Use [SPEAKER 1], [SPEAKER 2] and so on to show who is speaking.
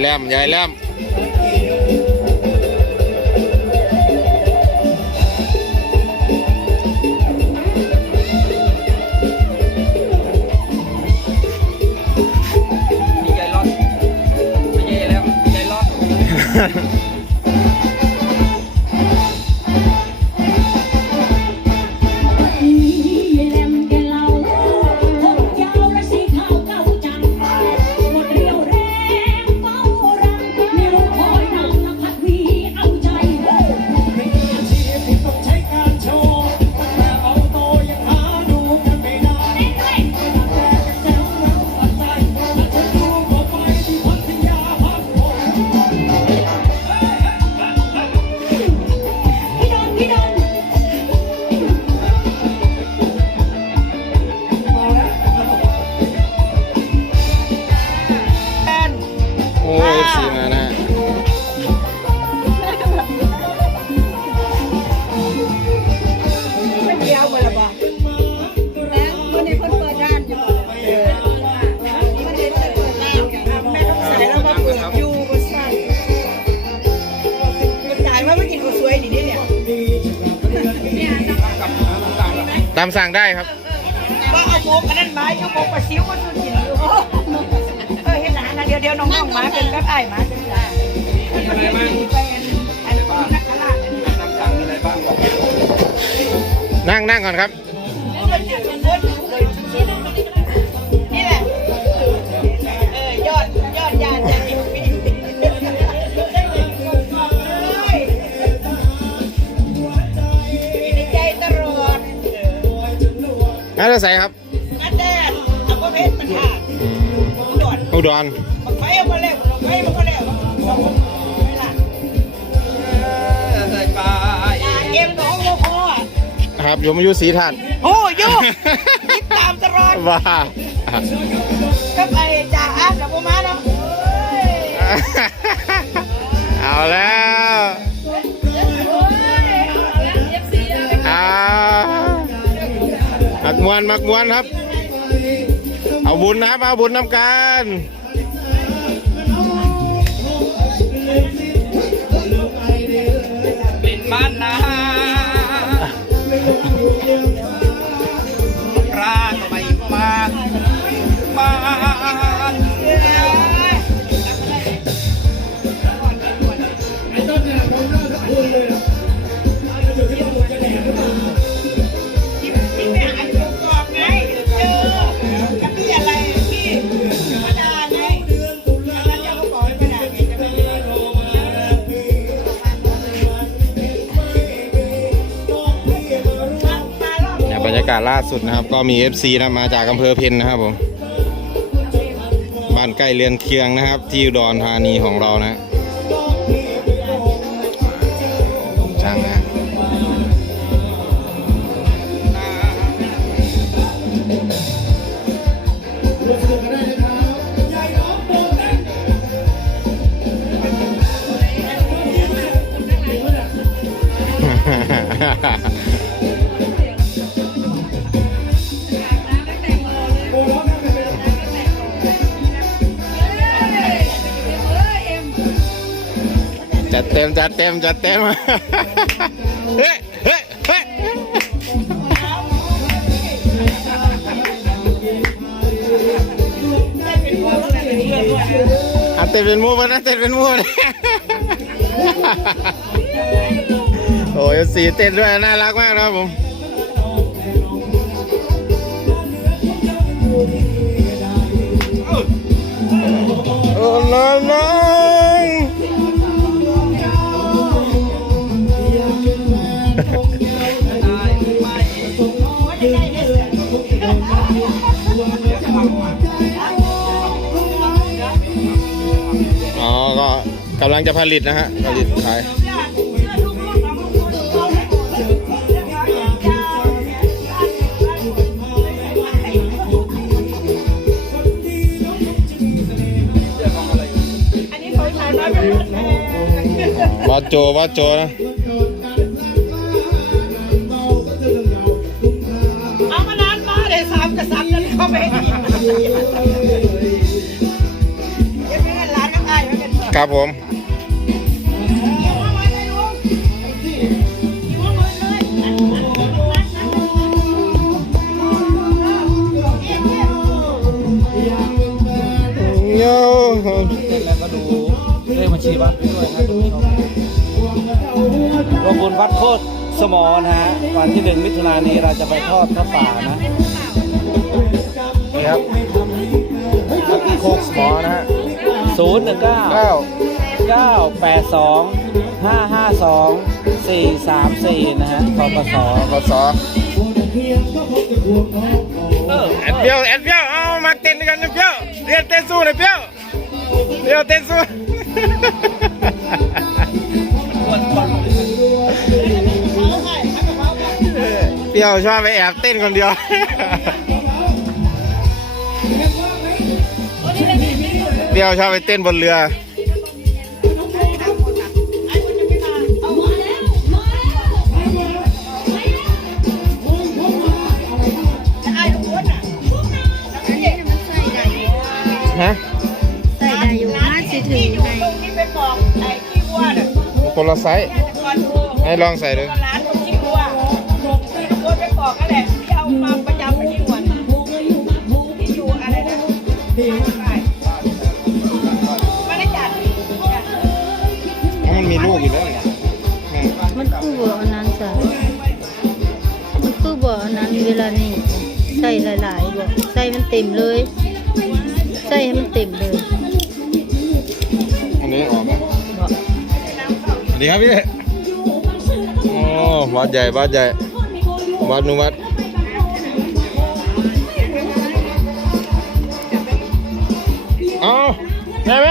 [SPEAKER 1] แหลมยายแลมมี ตามสั่งได้ครับ
[SPEAKER 2] ว่าเอาหมูกันนั่นไมาอยู่หมูปลาซิวก็สู้กินอยู่เออเห็นหลานะเดี๋ยวเดี๋ยวน้องๆมาเป็นก็อ้ายมาเป็นจ้าอะไรบ้างไปอันนักขล
[SPEAKER 1] าดอันนี้น้ำสั่งอะไรบ้างนั่งนั่งก่อนครับ น่าจะใส่ครับ
[SPEAKER 2] นัดแดดเอาประเภทมันขาด
[SPEAKER 1] ด่วนอุดร
[SPEAKER 2] บักไฟเอามาแล้วบักไฟมันก็แล้วไม่ล่ะเฮ้ยไปเกมของโลโก้อะ
[SPEAKER 1] ครับผมอายุสีถาด
[SPEAKER 2] โอ้ยกติดตามตลอดว่าก็ไปจ่าอาร์ตกับพวกมาเนาะ
[SPEAKER 1] เอาแล้ว มวนมักมวนครับ เอาบุญนะครับ เอาบุญน้ำกัน
[SPEAKER 3] เป็นบ้านนาปลางไม่มามา
[SPEAKER 1] ากาศล่าสุดนะครับ ก็มี FC นะมาจากอำเภอเพนนะครับผมบ้านใกล้เรือนเคียงนะครับ ที่อุดรธานีของเรานะช่างนะ จัดเต็มจัดเต็มจัดเต็มเฮ้เฮ้เฮ้อันเต้นเป็นมูฟนะเต้นเป็นมูฟโอ้ยสีเต้นด้วยน่ารักมากนะครับผม อ๋อ ก็กำลังจะผลิตนะฮะ ผลิตขายอันนี้เขาขายมาเป็นรถแพงวัดโจวัดโจนะ
[SPEAKER 2] เอามานานมาเลยสามกับสามนั่นเขาไม่ ให้กิน
[SPEAKER 1] ยังไม่ได้ร้านน้ำอ้ายไว้กันครับผมเอามาไว้เลยลุงเอามาเลยอันอันอันอันอันอัน
[SPEAKER 4] โย่แล้วก็ดูเลขบัญชีวัดด้วยนะคุณผู้ชมโรงบุญวัดโคตรสมอนะฮะวันที่หนึ่งมิถุนายนนี้เราจะไปทอดพระป่านะ นี่ครับวัดโคกสมอนะฮะศูนย์หนึ่งเก้าเก้าเก้าแปดสองห้าห้าสองสี่สามสี่นะฮะกปสกส
[SPEAKER 1] แอดเปี้ยวแอดเปี้ยวเอามาเต้นด้วยกันนะเปี้ยวเรียนเต้นสู้หน่อยเปี้ยวเรียนเต้นสู้เปรี้ยวชอบไปแอบเต้นคนเดียว เปรี้ยวชอบไปเต้นบนเรือ ฮะ
[SPEAKER 5] ใส่ได้อยู่าสิถื
[SPEAKER 2] ออยู่ให้ตรงที่เป็นบอกไอ้ขี้วัวน่ะ
[SPEAKER 1] คนละไซส์ให้ลองใส่ดู
[SPEAKER 2] ร้านตรงขี้วัวที่ทุกคนไปอกก็แหละที่เอามาประจำไปที่วันที่อยู่อะไรนะ
[SPEAKER 6] มันมีลูกอยู่แล้วนี่
[SPEAKER 5] อืมมันคือบ่อันนั้นจ้ะมันคือบ่อันนั้นเวลานี้ใส่หลายๆบ่ใส่มันเต็มเลย ใส่ให้มันเต็มเลย
[SPEAKER 6] อันนี้ออกมาบ่ส
[SPEAKER 1] วัสดีครับพี่โอ้วัดใหญ่วัดใหญ่วัดนุวัดเอาได้ไหม